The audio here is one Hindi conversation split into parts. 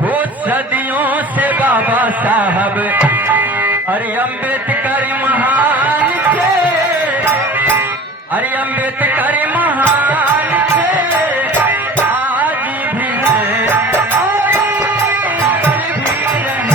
हो सदियों से बाबा साहब अरे अम्बेडकर महान थे, अरे अम्बेडकर महान थे, आज भी है और कल भी रहे।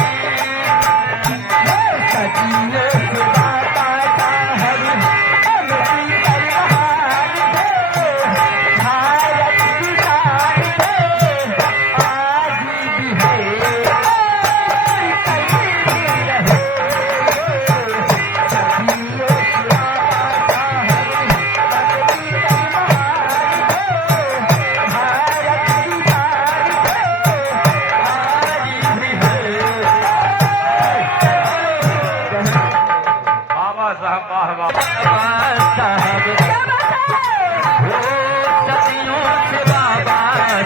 सदियों से बाबा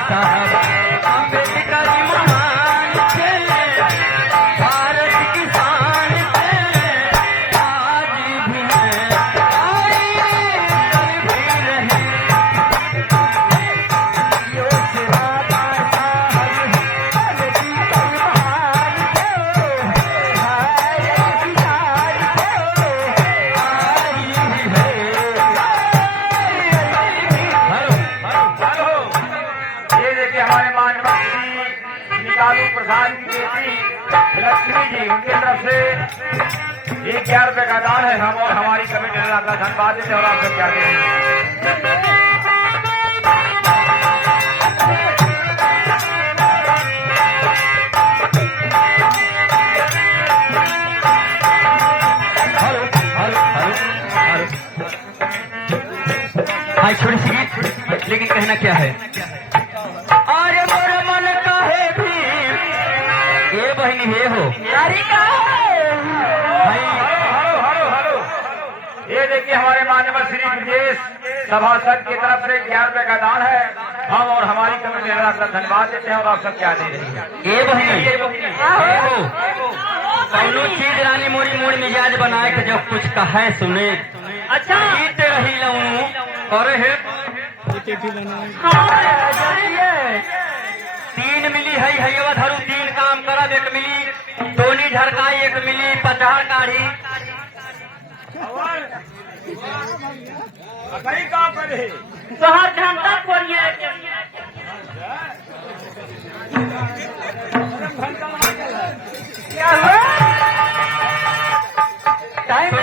साहब अम्बेडकर महान थे, भारत की शान थे, आज भी है और कल भी रहे। प्रसाद की बेटी लक्ष्मी जी उनकी तरफ से 11 रुपए का दान है। हम और हमारी कमेटी ने आपका धन्यवाद देते हैं और आप सब क्या आज छोटी सी गीत, लेकिन कहना क्या है। अरे मोर मन काहे भी ये बहनी हे हो हेलो। ये देखिए हमारे माननीय श्री विदेश सभासद की तरफ से 11 रुपए का दान है। हम और हमारी कमेटी ने आपका धन्यवाद देते हैं और आप सब क्या दे रही है। ये बहनी हो कौनो चीज रानी मोरी मोरी मिजाज बनाए के जब कुछ कहे सुने अच्छा गीत रही लूं और तीन मिली है धरू 3 काम करब, एक मिली टोनी झरकाई, एक मिली पचहर काढ़ी। शहर घंटा पड़िए टाइम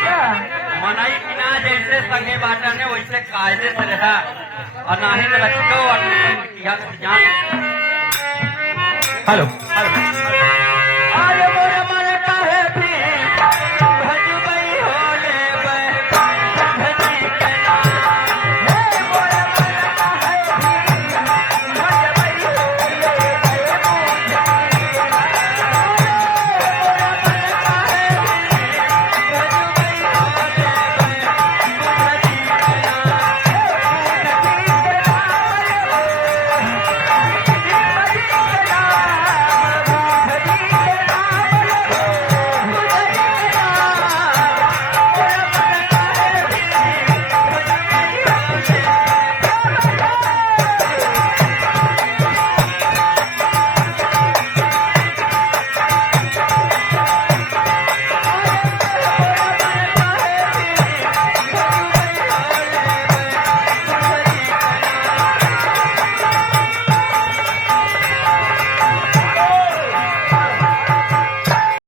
क्या मनाई कि ना जैसे संगे बाटा ने वैसे कायदे से रहा और ना ही रखो और हेलो हेलो